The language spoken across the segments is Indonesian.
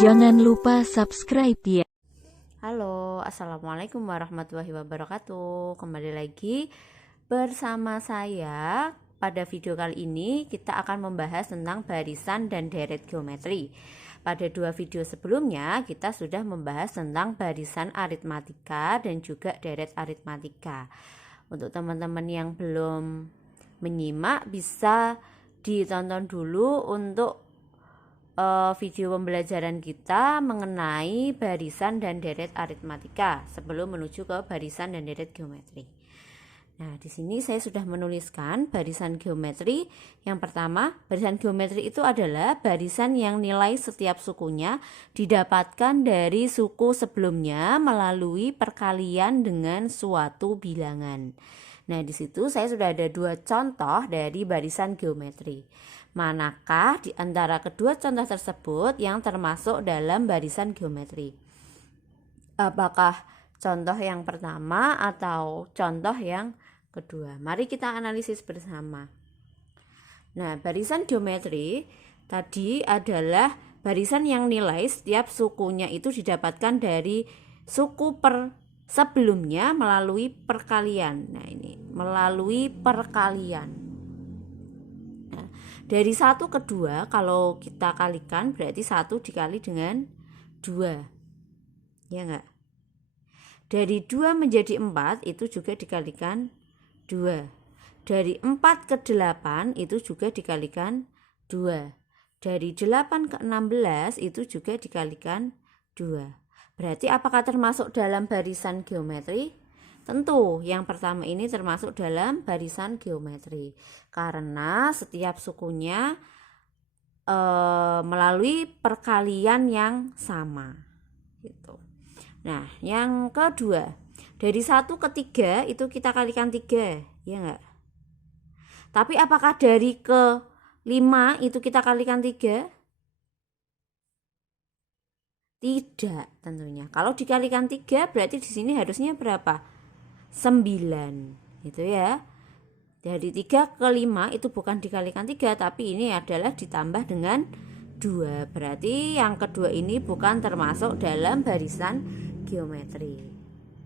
Jangan lupa subscribe ya. Halo, assalamualaikum warahmatullahi wabarakatuh. Kembali lagi bersama saya. Pada video kali ini kita akan membahas tentang barisan dan deret geometri. Pada dua video sebelumnya kita sudah membahas tentang barisan aritmatika dan juga deret aritmatika. Untuk teman-teman yang belum menyimak bisa ditonton dulu untuk video pembelajaran kita mengenai barisan dan deret aritmatika sebelum menuju ke barisan dan deret geometri. Nah, di sini saya sudah menuliskan barisan geometri. Yang pertama, barisan geometri itu adalah barisan yang nilai setiap sukunya didapatkan dari suku sebelumnya melalui perkalian dengan suatu bilangan. Nah, di situ saya sudah ada dua contoh dari barisan geometri. Manakah di antara kedua contoh tersebut yang termasuk dalam barisan geometri? Apakah contoh yang pertama atau contoh yang kedua? Mari kita analisis bersama. Nah, barisan geometri tadi adalah barisan yang nilai setiap sukunya itu didapatkan dari suku sebelumnya melalui perkalian. Nah, ini melalui perkalian. Dari 1 ke 2 kalau kita kalikan berarti 1 dikali dengan 2. Ya enggak? Dari 2 menjadi 4 itu juga dikalikan 2. Dari 4 ke 8 itu juga dikalikan 2. Dari 8 ke 16 itu juga dikalikan 2. Berarti apakah termasuk dalam barisan geometri? Tentu, yang pertama ini termasuk dalam barisan geometri karena setiap sukunya melalui perkalian yang sama. Gitu. Nah, yang kedua, dari 1 ke 3 itu kita kalikan 3, ya enggak? Tapi apakah dari ke 5 itu kita kalikan 3? Tidak, tentunya. Kalau dikalikan 3 berarti di sini harusnya berapa? 9 gitu ya. Dari 3 ke 5 itu bukan dikalikan 3 tapi ini adalah ditambah dengan 2. Berarti yang kedua ini bukan termasuk dalam barisan geometri.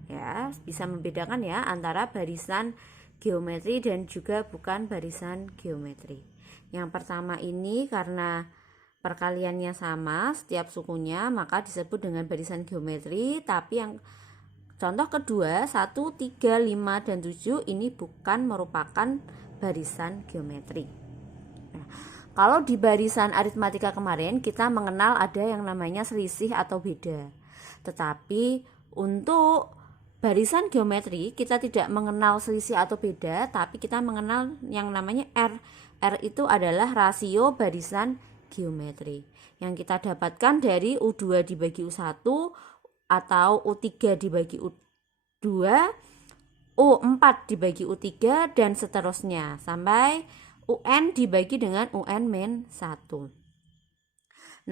Ya, bisa membedakan ya antara barisan geometri dan juga bukan barisan geometri. Yang pertama ini karena perkaliannya sama setiap sukunya maka disebut dengan barisan geometri, tapi yang contoh kedua 1, 3, 5, dan 7 ini bukan merupakan barisan geometri. Nah, kalau di barisan aritmatika kemarin kita mengenal ada yang namanya selisih atau beda. Tetapi untuk barisan geometri kita tidak mengenal selisih atau beda, tapi kita mengenal yang namanya R. R itu adalah rasio barisan geometri yang kita dapatkan dari U2 dibagi U1 atau U3 dibagi U2, U4 dibagi U3 dan seterusnya sampai UN dibagi dengan UN-1.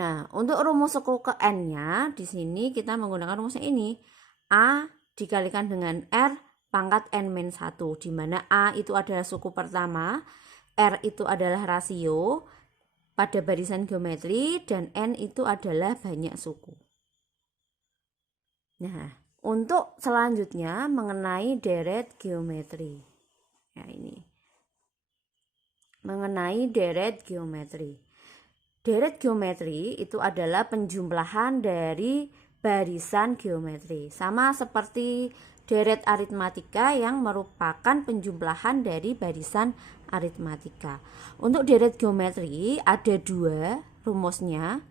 Nah, untuk rumus suku ke N-nya di sini kita menggunakan rumusnya ini. A dikalikan dengan R pangkat N-1 di mana A itu adalah suku pertama, R itu adalah rasio pada barisan geometri dan N itu adalah banyak suku. Nah, untuk selanjutnya mengenai deret geometri. Nah, ini. Mengenai deret geometri. Deret geometri itu adalah penjumlahan dari barisan geometri. Sama seperti deret aritmatika yang merupakan penjumlahan dari barisan aritmatika. Untuk deret geometri ada 2 rumusnya.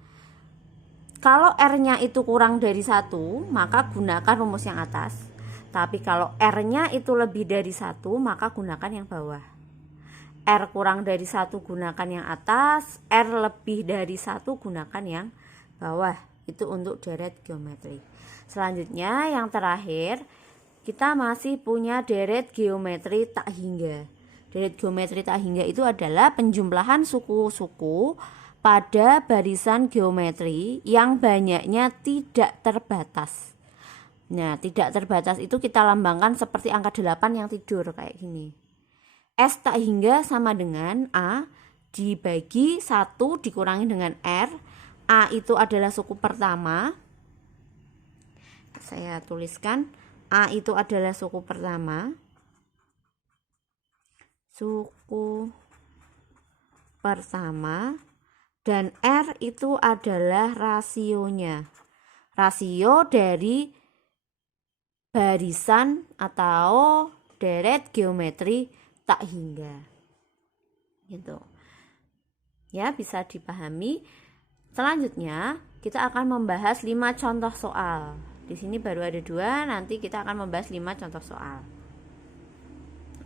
Kalau R-nya itu kurang dari 1, maka gunakan rumus yang atas. Tapi kalau R-nya itu lebih dari 1, maka gunakan yang bawah. R kurang dari 1 gunakan yang atas, R lebih dari 1 gunakan yang bawah. Itu untuk deret geometri. Selanjutnya yang terakhir, kita masih punya deret geometri tak hingga. Deret geometri tak hingga itu adalah penjumlahan suku-suku pada barisan geometri yang banyaknya tidak terbatas. Nah, tidak terbatas itu kita lambangkan seperti angka 8 yang tidur kayak gini. S tak hingga sama dengan A dibagi 1 dikurangi dengan R. A itu adalah suku pertama. Saya tuliskan A itu adalah suku pertama. Suku pertama. Dan R itu adalah rasionya. Rasio dari barisan atau deret geometri tak hingga. Gitu. Ya, bisa dipahami. Selanjutnya, kita akan membahas 5 contoh soal. Di sini baru ada 2, nanti kita akan membahas 5 contoh soal.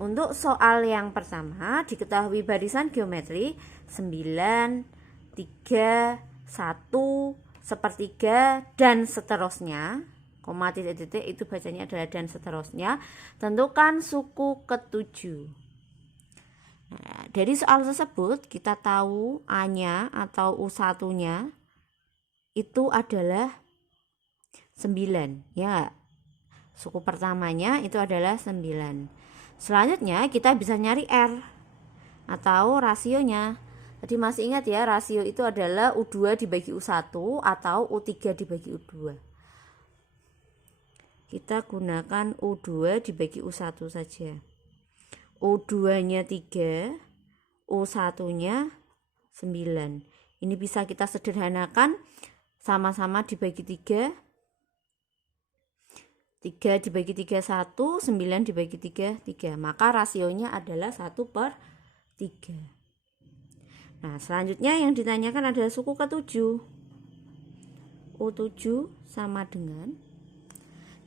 Untuk soal yang pertama, diketahui barisan geometri 9, 3, 1, sepertiga, dan seterusnya. Koma titik-titik itu bacanya adalah dan seterusnya. Tentukan suku ke-7. Nah, dari soal tersebut kita tahu A-nya atau U1-nya itu adalah 9, ya. Suku pertamanya itu adalah 9. Selanjutnya kita bisa nyari R atau rasionya. Tadi masih ingat ya, rasio itu adalah U2 dibagi U1 atau U3 dibagi U2. Kita gunakan U2 dibagi U1 saja. U2-nya 3, U1-nya 9. Ini bisa kita sederhanakan, sama-sama dibagi 3. 3 dibagi 3 1, 9 dibagi 3 3. Maka rasionya adalah 1/3. Nah, selanjutnya yang ditanyakan adalah suku ke-7. U7 sama dengan,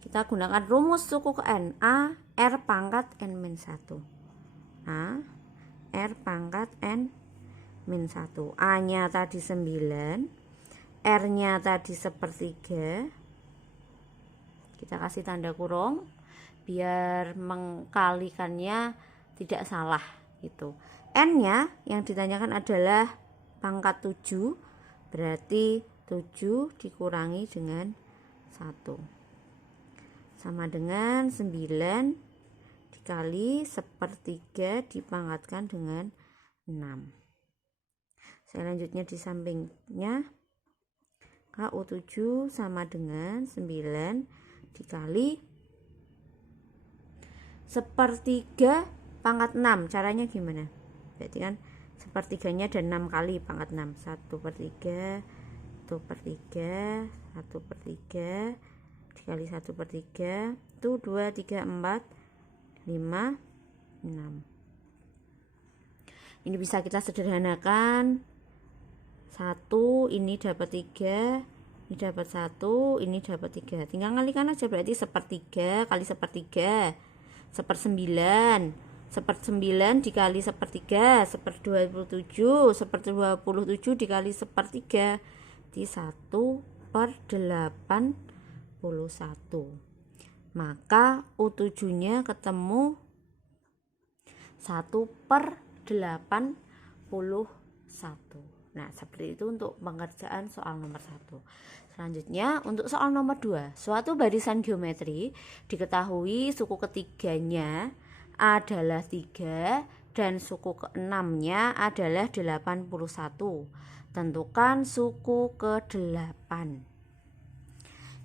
kita gunakan rumus suku ke N, A R pangkat N-1. A R pangkat N-1. A-nya tadi 9, R-nya tadi 1/3. Kita kasih tanda kurung biar mengkalikannya tidak salah gitu. N-nya yang ditanyakan adalah pangkat 7, berarti 7 dikurangi dengan 1 sama dengan 9 dikali 1/3 dipangkatkan dengan 6. Saya lanjutnya di sampingnya. KU7 sama dengan 9 dikali 1/3 pangkat 6. Caranya gimana? Berarti kan 1/3-nya ada 6 kali pangkat 6. 1/3, 1/3, 1/3 dikali 1/3 itu 2, 3, 4, 5, 6. Ini bisa kita sederhanakan. 1 ini dapat 3, ini dapat 1, ini dapat 3. Tinggal ngalikan aja, berarti 1/3 kali 1/3 1/9. 1/9 dikali 1/3 1/27. 1/27 dikali 1/3 di 1/81. Maka U7-nya ketemu 1/81. Nah, seperti itu untuk pengerjaan soal nomor 1. Selanjutnya untuk soal nomor 2. Suatu barisan geometri diketahui suku ketiganya adalah 3 dan suku ke-6-nya adalah 81. Tentukan suku ke-8.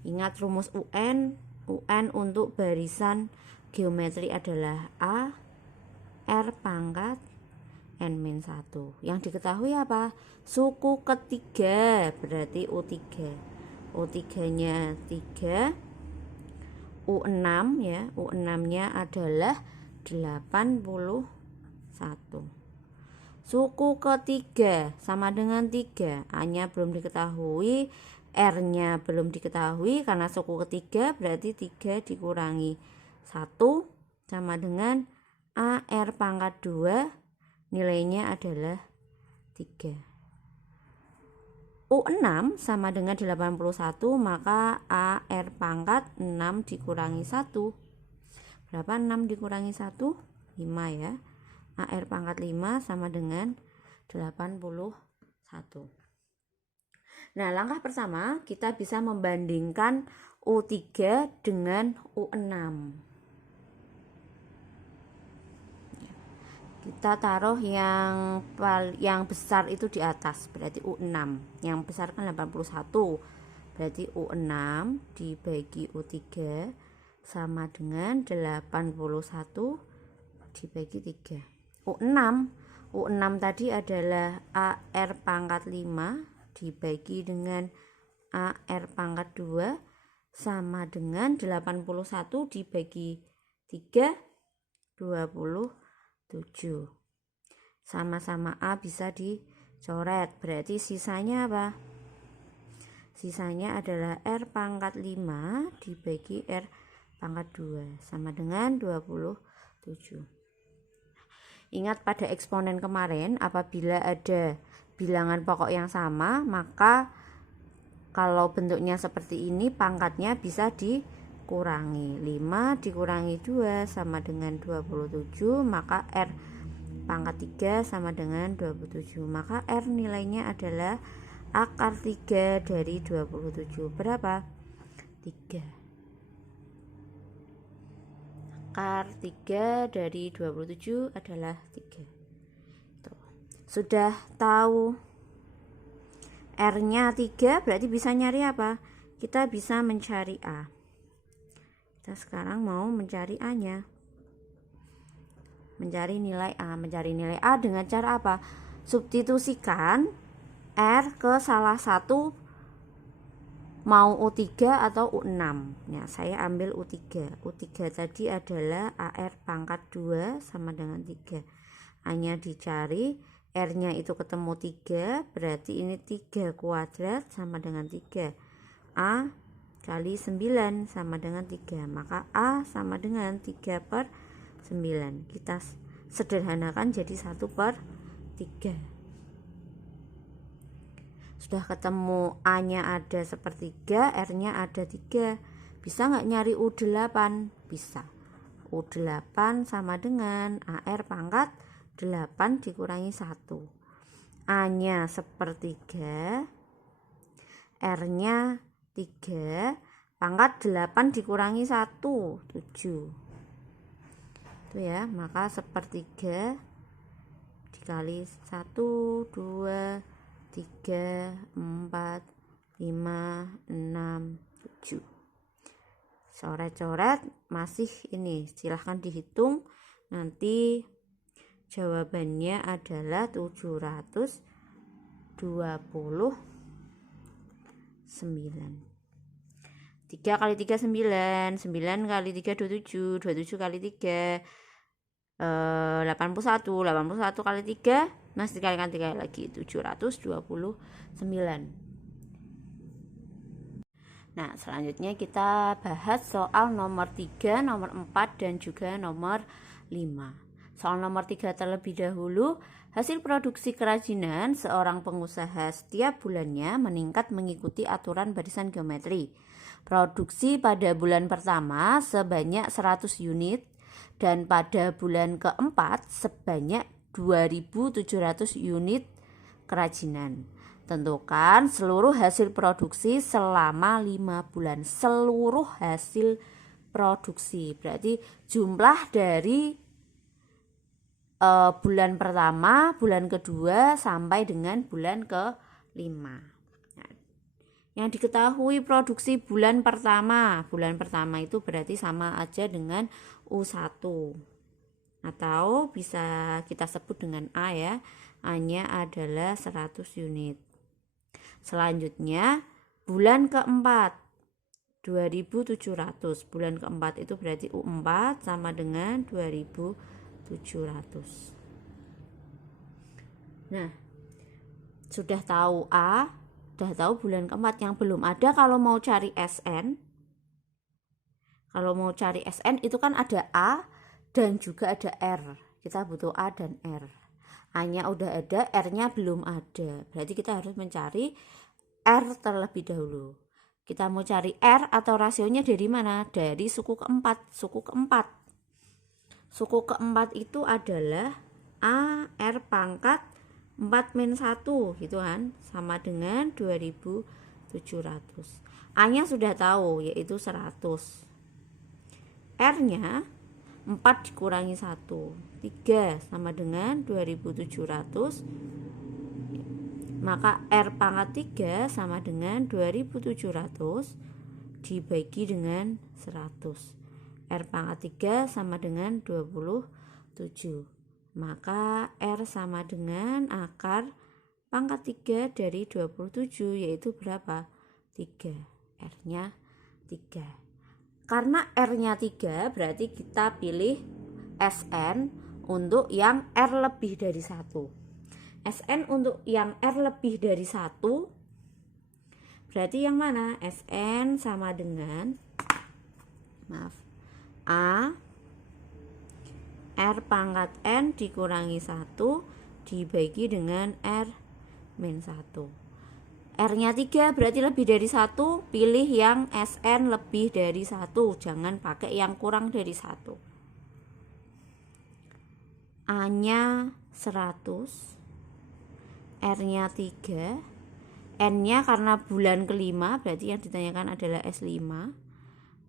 Ingat rumus UN. UN untuk barisan geometri adalah A R pangkat N-1. Yang diketahui apa? Suku ketiga, berarti U3. U3-nya 3. U6 ya, U6-nya adalah 81. Suku ketiga sama dengan 3. A-nya belum diketahui, R-nya belum diketahui. Karena suku ketiga berarti 3 dikurangi 1 sama dengan A R pangkat 2, nilainya adalah 3. U6 sama dengan 81, maka A R pangkat 6 dikurangi 1. Berapa 6 dikurangi 1? 5 ya. A R pangkat 5 sama dengan 81. Nah, langkah pertama kita bisa membandingkan U3 dengan U6. Kita taruh yang besar itu di atas, berarti U6. Yang besar kan 81. Berarti U6 dibagi U3 sama dengan 81 dibagi 3. U6 tadi adalah AR pangkat 5 dibagi dengan AR pangkat 2 sama dengan 81 dibagi 3, 27. Sama-sama A bisa dicoret, berarti sisanya apa? Sisanya adalah R pangkat 5 dibagi R pangkat 2 sama dengan 27. Ingat pada eksponen kemarin, apabila ada bilangan pokok yang sama, maka kalau bentuknya seperti ini, pangkatnya bisa dikurangi. 5 dikurangi 2 sama dengan 27, maka R pangkat 3 sama dengan 27. Maka R nilainya adalah akar 3 dari 27. Berapa? 3. Akar 3 dari 27 adalah 3. Tuh. Sudah tahu R-nya 3, berarti bisa nyari apa? Kita bisa mencari A. Kita sekarang mau mencari A-nya. Mencari nilai A. Mencari nilai A dengan cara apa? Substitusikan R ke salah satu, mau U3 atau U6. Nah, saya ambil U3. U3 tadi adalah AR pangkat 2 sama dengan 3. Hanya dicari, R-nya itu ketemu 3, berarti ini 3 kuadrat sama dengan 3. A kali 9 sama dengan 3. Maka A sama dengan 3 per 9. Kita sederhanakan jadi 1/3. Sudah ketemu A-nya ada sepertiga, R-nya ada 3. Bisa nggak nyari U8? Bisa. U8 sama dengan AR pangkat 8 dikurangi 1. A-nya sepertiga, R-nya 3, pangkat 8 dikurangi 1, 7. Itu ya, maka sepertiga dikali 1, 2, 3, 4, 5, 6, 7. Coret-coret masih ini, silahkan dihitung. Nanti jawabannya adalah 729. 3 kali 3 9, 9 kali 3 27, 27 kali 3 81, 81 kali 3, masih dikalikan 3 lagi, 729. Nah, selanjutnya kita bahas soal nomor 3, nomor 4, dan juga nomor 5. Soal nomor 3 terlebih dahulu, hasil produksi kerajinan seorang pengusaha setiap bulannya meningkat mengikuti aturan barisan geometri. Produksi pada bulan pertama sebanyak 100 unit dan pada bulan keempat sebanyak 2.700 unit kerajinan. Tentukan seluruh hasil produksi selama 5 bulan. Seluruh hasil produksi, berarti jumlah dari bulan pertama, bulan kedua, sampai dengan bulan ke-5. Nah, yang diketahui produksi bulan pertama itu berarti sama aja dengan U1, atau bisa kita sebut dengan A ya. A-nya adalah 100 unit. Selanjutnya bulan keempat 2.700. Bulan keempat itu berarti U4 sama dengan 2.700. Nah, sudah tahu A, sudah tahu bulan keempat. Yang belum ada, kalau mau cari SN, itu kan ada A dan juga ada R. Kita butuh A dan R. A-nya udah ada, R-nya belum ada. Berarti kita harus mencari R terlebih dahulu. Kita mau cari R atau rasionya dari mana? Dari suku keempat. Suku keempat itu adalah A R pangkat 4-1 gitu kan, sama dengan 2.700. A-nya sudah tahu, yaitu 100. R-nya 4 dikurangi 1, 3 sama dengan 2700, maka R pangkat 3 sama dengan 2700 dibagi dengan 100. R pangkat 3 sama dengan 27, maka R sama dengan akar pangkat 3 dari 27, yaitu berapa? 3. R nya 3. Karena R nya 3, berarti kita pilih SN untuk yang R lebih dari 1. SN untuk yang R lebih dari 1 berarti yang mana? SN sama dengan A R pangkat N dikurangi 1 dibagi dengan R min 1. R nya 3 berarti lebih dari 1, pilih yang SN lebih dari 1, jangan pakai yang kurang dari 1. A nya 100, R nya 3, N nya karena bulan kelima berarti yang ditanyakan adalah S5,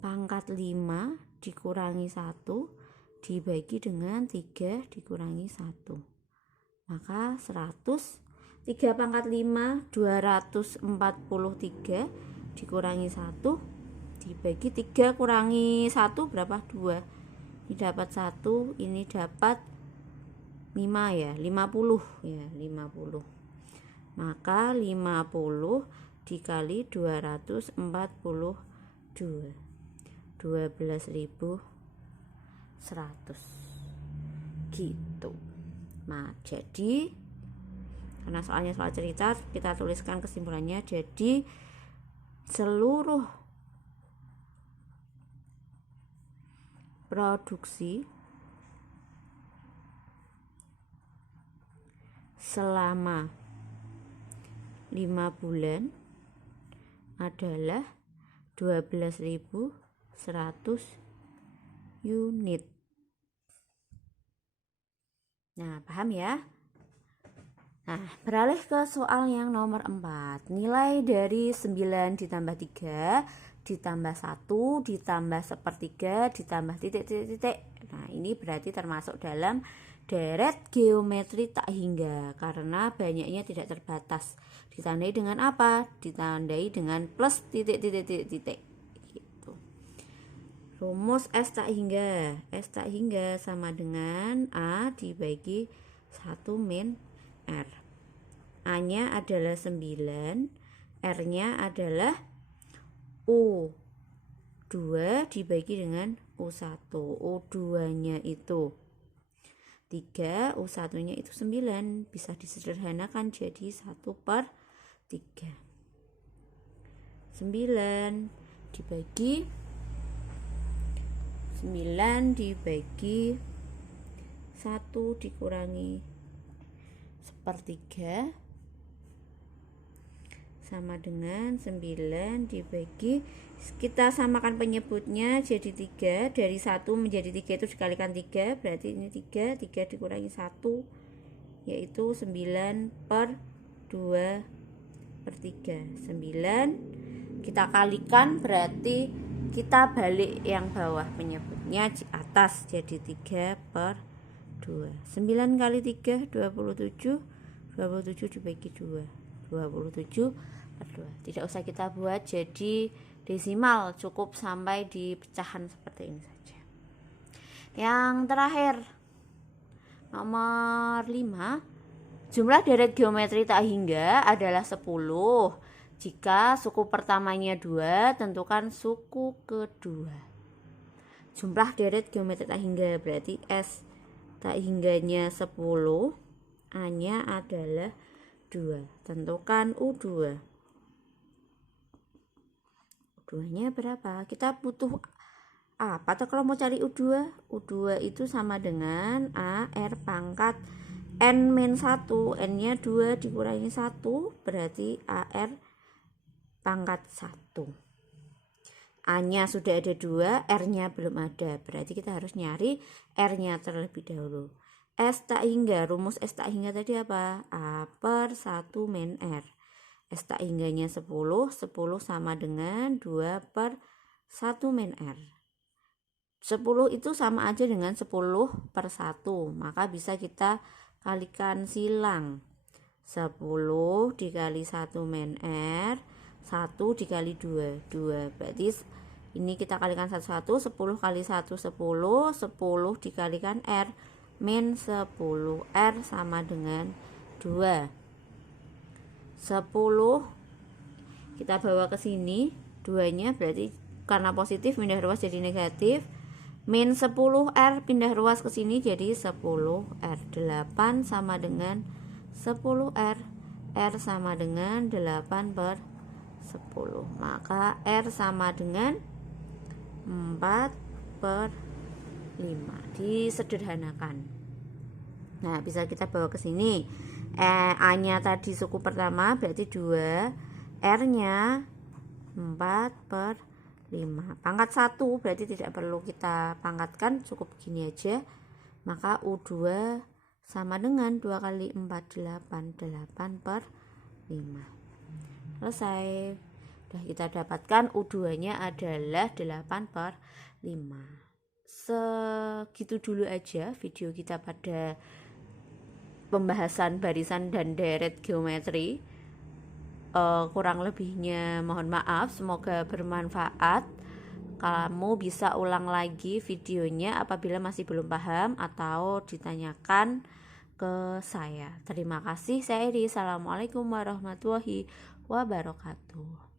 pangkat 5 dikurangi 1 dibagi dengan 3 dikurangi 1, maka 100. 3 pangkat 5 243 dikurangi 1 dibagi 3 kurangi 1 berapa? 2. Ini dapat 1, ini dapat 5 ya, 50 ya, 50. Maka 50 dikali 242 12.100 gitu. Nah, jadi karena soalnya soal cerita, kita tuliskan kesimpulannya. Jadi seluruh produksi selama 5 bulan adalah 12.100 unit. Nah, paham ya? Nah, beralih ke soal yang nomor 4. Nilai dari 9 ditambah 3 ditambah 1 ditambah sepertiga ditambah titik-titik. Nah, ini berarti termasuk dalam deret geometri tak hingga karena banyaknya tidak terbatas. Ditandai dengan apa? Ditandai dengan plus titik-titik-titik. Gitu. Rumus S tak hingga. S tak hingga sama dengan A dibagi 1 min R. A nya adalah 9, R nya adalah U2 dibagi dengan U1. U2 nya itu 3, U1 nya itu 9, bisa disederhanakan jadi 1/3. 9 dibagi 1 dikurangi sepertiga sama dengan 9 dibagi, kita samakan penyebutnya jadi 3, dari 1 menjadi 3 itu dikalikan 3, berarti ini 3 dikurangi 1 yaitu 9/2/3. 9 kita kalikan berarti kita balik yang bawah penyebutnya di atas jadi 3/2. 9 kali 3 27 dibagi 2 27/2. Tidak usah kita buat jadi desimal, cukup sampai di pecahan seperti ini saja. Yang terakhir nomor 5, jumlah deret geometri tak hingga adalah 10. Jika suku pertamanya 2, tentukan suku kedua. Jumlah deret geometri tak hingga berarti S tak hingganya 10, A nya adalah 2. Tentukan U2. U2 nya berapa? Kita butuh apa tuh kalau mau cari U2? U2 itu sama dengan AR pangkat N min 1. N nya 2 dikurangi 1 berarti AR pangkat 1. A nya sudah ada 2, R nya belum ada, berarti kita harus nyari R nya terlebih dahulu. S tak hingga, rumus S tak hingga tadi apa? A/1 min R. S tak hingganya 10 sama dengan 2/1 min R. 10 itu sama aja dengan 10/1, maka bisa kita kalikan silang. 10 dikali 1 min R, 1 dikali 2, 2. Berarti ini kita kalikan satu-satu, 10 kali 1 10, 10 dikalikan R min 10, R sama dengan 2. 10 kita bawa ke sini, 2-nya berarti karena positif pindah ruas jadi negatif. Min 10R pindah ruas ke sini jadi 10R. 8 sama dengan 10R. R sama dengan 8/10. Maka R sama dengan 4/5. Disederhanakan. Nah, bisa kita bawa ke sini. A-nya tadi suku pertama berarti 2, R-nya 4/5. Pangkat 1 berarti tidak perlu kita pangkatkan, cukup gini aja. Maka U2 sama dengan 2 kali 4 8, 8/5. Selesai. Sudah kita dapatkan U2-nya adalah 8/5. Segitu dulu aja video kita pada pembahasan barisan dan deret geometri. Kurang lebihnya mohon maaf, semoga bermanfaat. Kamu bisa ulang lagi videonya apabila masih belum paham atau ditanyakan ke saya. Terima kasih, saya Eri. Assalamualaikum warahmatullahi wabarakatuh.